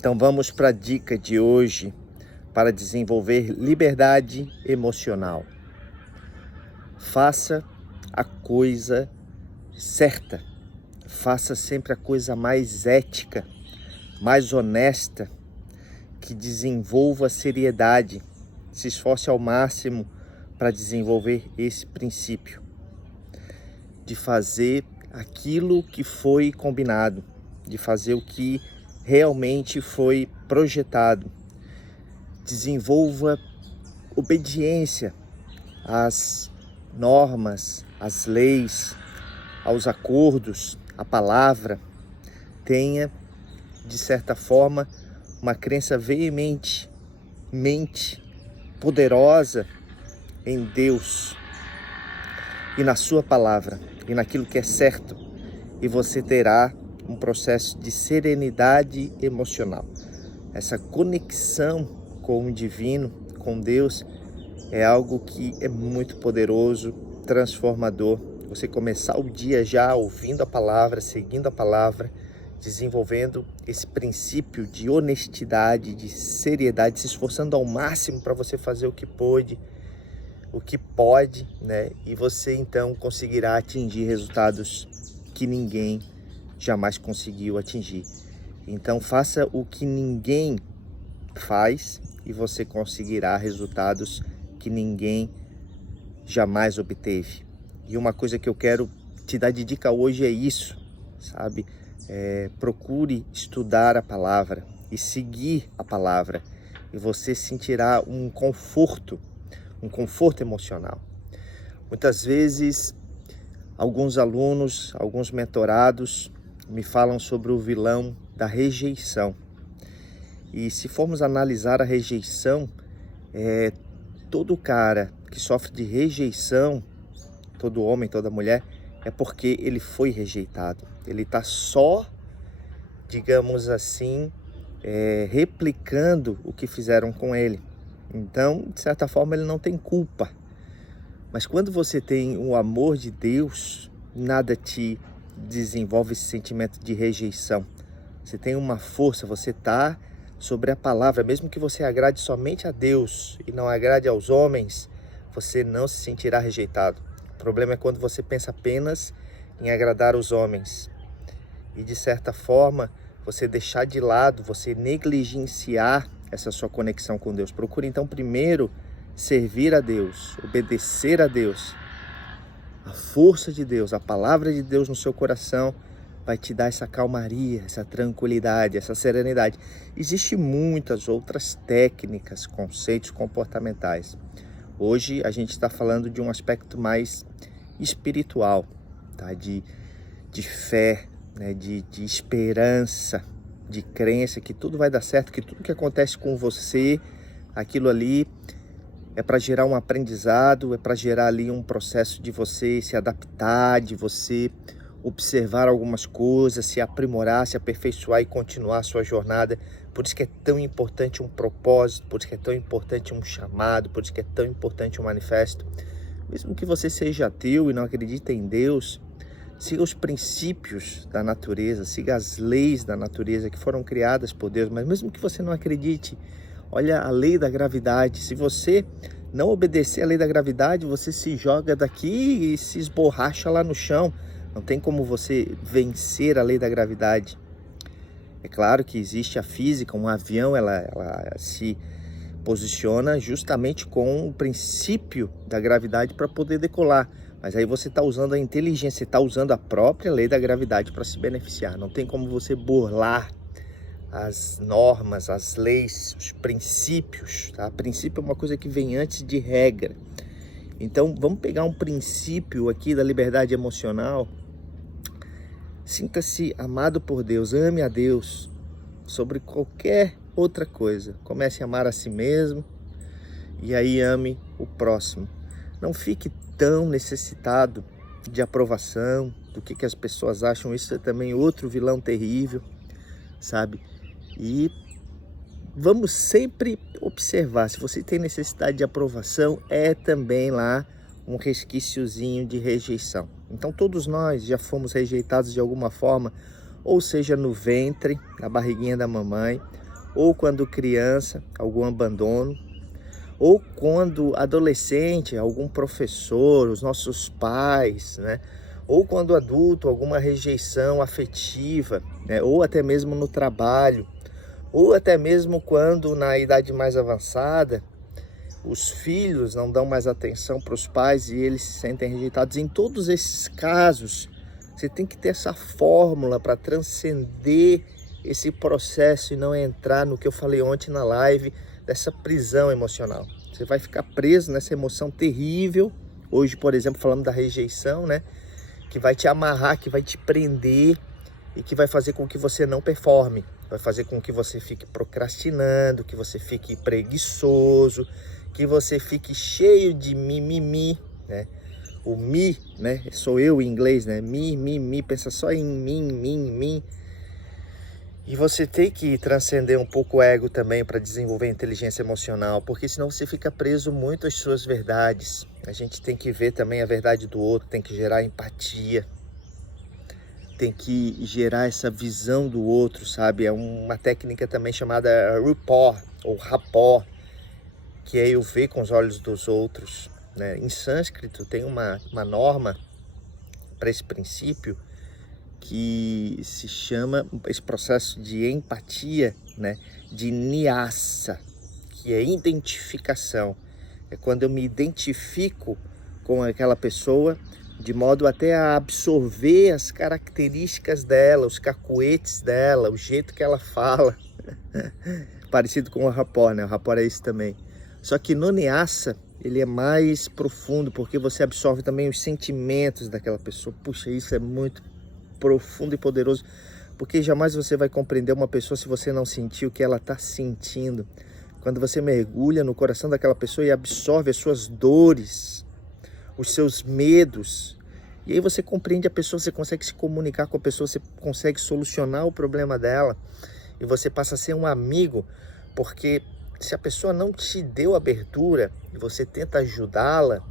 Então vamos para a dica de hoje para desenvolver liberdade emocional. Faça a coisa certa, faça sempre a coisa mais ética, mais honesta, que desenvolva seriedade, se esforce ao máximo para desenvolver esse princípio, de fazer aquilo que foi combinado, de fazer o que realmente foi projetado. Desenvolva obediência às normas, às leis, aos acordos, à palavra. Tenha, de certa forma, uma crença veemente, poderosa em Deus e na sua palavra e naquilo que é certo, e você terá um processo de serenidade emocional. Essa conexão com o divino, com Deus, é algo que é muito poderoso, transformador. Você começar o dia já ouvindo a palavra, seguindo a palavra, desenvolvendo esse princípio de honestidade, de seriedade, se esforçando ao máximo para você fazer o que pode, né? E você então conseguirá atingir resultados que ninguém jamais conseguiu atingir. Então faça o que ninguém faz e você conseguirá resultados que ninguém jamais obteve. E uma coisa que eu quero te dar de dica hoje é isso, sabe? Procure estudar a palavra e seguir a palavra, e você sentirá um conforto emocional. Muitas vezes, alguns alunos, alguns mentorados me falam sobre o vilão da rejeição. E se formos analisar a rejeição, todo cara que sofre de rejeição, todo homem, toda mulher, é porque ele foi rejeitado. Ele está só, digamos assim, replicando o que fizeram com ele. Então, de certa forma, ele não tem culpa. Mas quando você tem o amor de Deus, nada te desenvolve esse sentimento de rejeição. Você tem uma força, você está sobre a palavra. Mesmo que você agrade somente a Deus e não agrade aos homens, você não se sentirá rejeitado. O problema é quando você pensa apenas em agradar os homens e, de certa forma, você deixar de lado, você negligenciar essa sua conexão com Deus. Procure então primeiro servir a Deus, obedecer a Deus. A força de Deus, a palavra de Deus no seu coração vai te dar essa calmaria, essa tranquilidade, essa serenidade. Existem muitas outras técnicas, conceitos comportamentais. Hoje a gente está falando de um aspecto mais espiritual, tá? De fé, né? de esperança, de crença que tudo vai dar certo, que tudo que acontece com você, aquilo ali é para gerar um aprendizado, é para gerar ali um processo de você se adaptar, de você observar algumas coisas, se aprimorar, se aperfeiçoar e continuar a sua jornada. Por isso que é tão importante um propósito, por isso que é tão importante um chamado, por isso que é tão importante um manifesto. Mesmo que você seja ateu e não acredite em Deus, siga os princípios da natureza, siga as leis da natureza que foram criadas por Deus. Mas mesmo que você não acredite, olha a lei da gravidade. Se você não obedecer à lei da gravidade, você se joga daqui e se esborracha lá no chão. Não tem como você vencer a lei da gravidade. É claro que existe a física, um avião ela se posiciona justamente com o princípio da gravidade para poder decolar. Mas aí você está usando a inteligência, você está usando a própria lei da gravidade para se beneficiar. Não tem como você burlar as normas, as leis, os princípios. Tá? Princípio é uma coisa que vem antes de regra. Então vamos pegar um princípio aqui da liberdade emocional. Sinta-se amado por Deus, ame a Deus sobre qualquer outra coisa. Comece a amar a si mesmo e aí ame o próximo. Não fique tão necessitado de aprovação, do que as pessoas acham. Isso é também outro vilão terrível, sabe? E vamos sempre observar, se você tem necessidade de aprovação, é também lá um resquíciozinho de rejeição. Então todos nós já fomos rejeitados de alguma forma, ou seja no ventre, na barriguinha da mamãe, ou quando criança, algum abandono, ou quando adolescente, algum professor, os nossos pais, né? Ou quando adulto, alguma rejeição afetiva, né? Ou até mesmo no trabalho, ou até mesmo quando na idade mais avançada, os filhos não dão mais atenção para os pais e eles se sentem rejeitados. Em todos esses casos, você tem que ter essa fórmula para transcender esse processo e não entrar no que eu falei ontem na live, dessa prisão emocional. Você vai ficar preso nessa emoção terrível. Hoje, por exemplo, falando da rejeição, né? Que vai te amarrar, que vai te prender e que vai fazer com que você não performe. Vai fazer com que você fique procrastinando, que você fique preguiçoso, que você fique cheio de mimimi, né? O mi, né? Sou eu em inglês, né? Mi, pensa só em mim. E você tem que transcender um pouco o ego também para desenvolver a inteligência emocional, porque senão você fica preso muito às suas verdades. A gente tem que ver também a verdade do outro, tem que gerar empatia, tem que gerar essa visão do outro, sabe? É uma técnica também chamada rapport, ou rapport, que é eu ver com os olhos dos outros, né? Em sânscrito tem uma norma para esse princípio que se chama, esse processo de empatia, né? De nyasa, que é identificação. É quando eu me identifico com aquela pessoa, de modo até a absorver as características dela, os cacuetes dela, o jeito que ela fala. Parecido com o rapport, né? O rapport é isso também. Só que no nyasa, ele é mais profundo, porque você absorve também os sentimentos daquela pessoa. Puxa, isso é muito profundo e poderoso, porque jamais você vai compreender uma pessoa se você não sentir o que ela está sentindo. Quando você mergulha no coração daquela pessoa e absorve as suas dores, os seus medos, e aí você compreende a pessoa, você consegue se comunicar com a pessoa, você consegue solucionar o problema dela, e você passa a ser um amigo, porque se a pessoa não te deu abertura e você tenta ajudá-la,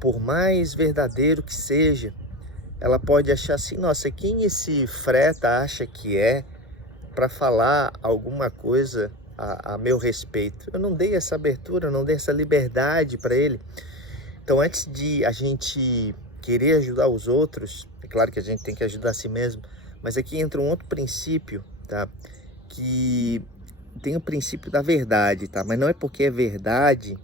por mais verdadeiro que seja, ela pode achar assim, nossa, quem esse freta acha que é para falar alguma coisa a meu respeito? Eu não dei essa abertura, eu não dei essa liberdade para ele. Então, antes de a gente querer ajudar os outros, é claro que a gente tem que ajudar a si mesmo, mas aqui entra um outro princípio, tá? Que tem o princípio da verdade, tá? Mas não é porque é verdade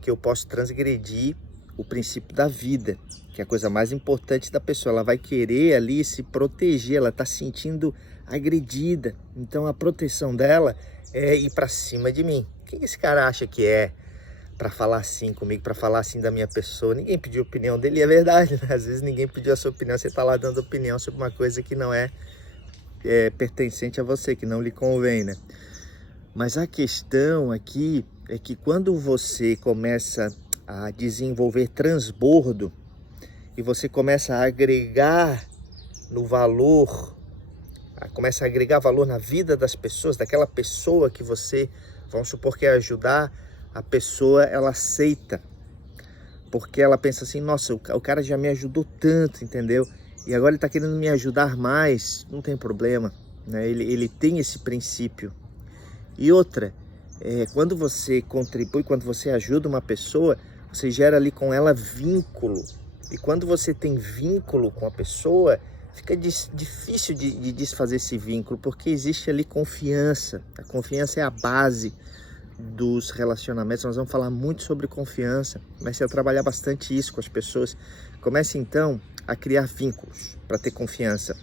que eu posso transgredir o princípio da vida, que é a coisa mais importante da pessoa. Ela vai querer ali se proteger, ela está se sentindo agredida. Então a proteção dela é ir para cima de mim. Quem esse cara acha que é para falar assim comigo, para falar assim da minha pessoa? Ninguém pediu opinião dele, e é verdade, né? Às vezes ninguém pediu a sua opinião, você está lá dando opinião sobre uma coisa que não é pertencente a você, que não lhe convém, né? Mas a questão aqui é que quando você começa a desenvolver transbordo e você começa a agregar no valor, começa a agregar valor na vida das pessoas, daquela pessoa que você, vamos supor que é ajudar, a pessoa ela aceita, porque ela pensa assim, nossa, o cara já me ajudou tanto, entendeu? E agora ele está querendo me ajudar mais, não tem problema, né? Ele tem esse princípio. E outra, quando você contribui, quando você ajuda uma pessoa, você gera ali com ela vínculo. E quando você tem vínculo com a pessoa, fica difícil de desfazer esse vínculo, porque existe ali confiança. A confiança é a base dos relacionamentos. Nós vamos falar muito sobre confiança. Comece a trabalhar bastante isso com as pessoas. Comece então a criar vínculos para ter confiança.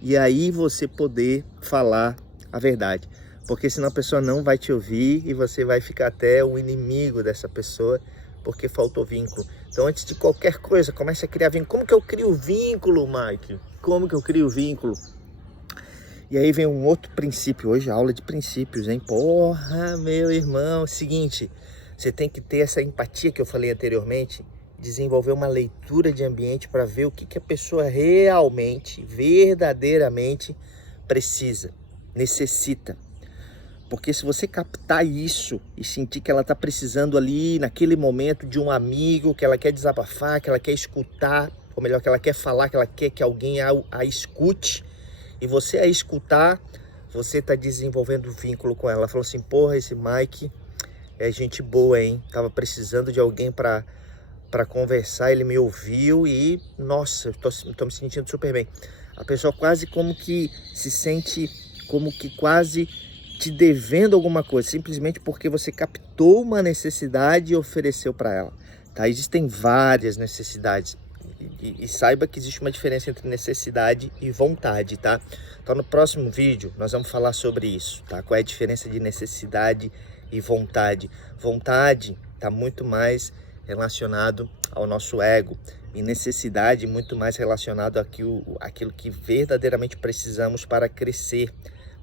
E aí você poder falar a verdade. Porque senão a pessoa não vai te ouvir e você vai ficar até o inimigo dessa pessoa, porque faltou vínculo. Então, antes de qualquer coisa, comece a criar vínculo. Como que eu crio vínculo, Mike? Como que eu crio vínculo? E aí vem um outro princípio. Hoje, aula de princípios, hein? Porra, meu irmão. Seguinte, você tem que ter essa empatia que eu falei anteriormente, desenvolver uma leitura de ambiente para ver o que a pessoa realmente, verdadeiramente precisa, necessita. Porque se você captar isso e sentir que ela está precisando ali, naquele momento, de um amigo, que ela quer desabafar, que ela quer escutar, ou melhor, que ela quer falar, que ela quer que alguém a escute, e você a escutar, você está desenvolvendo vínculo com ela. Ela falou assim, porra, esse Mike é gente boa, hein? Tava precisando de alguém para conversar, ele me ouviu e, nossa, eu tô me sentindo super bem. A pessoa quase como que se sente como que quase te devendo alguma coisa, simplesmente porque você captou uma necessidade e ofereceu para ela, tá? Existem várias necessidades e saiba que existe uma diferença entre necessidade e vontade, tá? Então no próximo vídeo nós vamos falar sobre isso, tá? Qual é a diferença de necessidade e vontade. Vontade tá muito mais relacionado ao nosso ego e necessidade muito mais relacionado àquilo que verdadeiramente precisamos para crescer,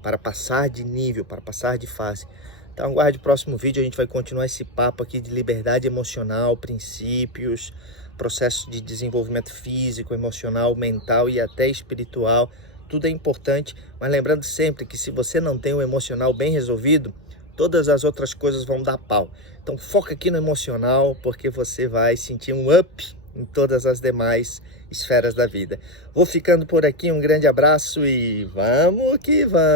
para passar de nível, para passar de fase. Então aguarde o próximo vídeo, a gente vai continuar esse papo aqui de liberdade emocional, princípios, processo de desenvolvimento físico, emocional, mental e até espiritual. Tudo é importante, mas lembrando sempre que se você não tem o emocional bem resolvido, todas as outras coisas vão dar pau. Então foca aqui no emocional, porque você vai sentir um up em todas as demais esferas da vida. Vou ficando por aqui, um grande abraço e vamos que vamos!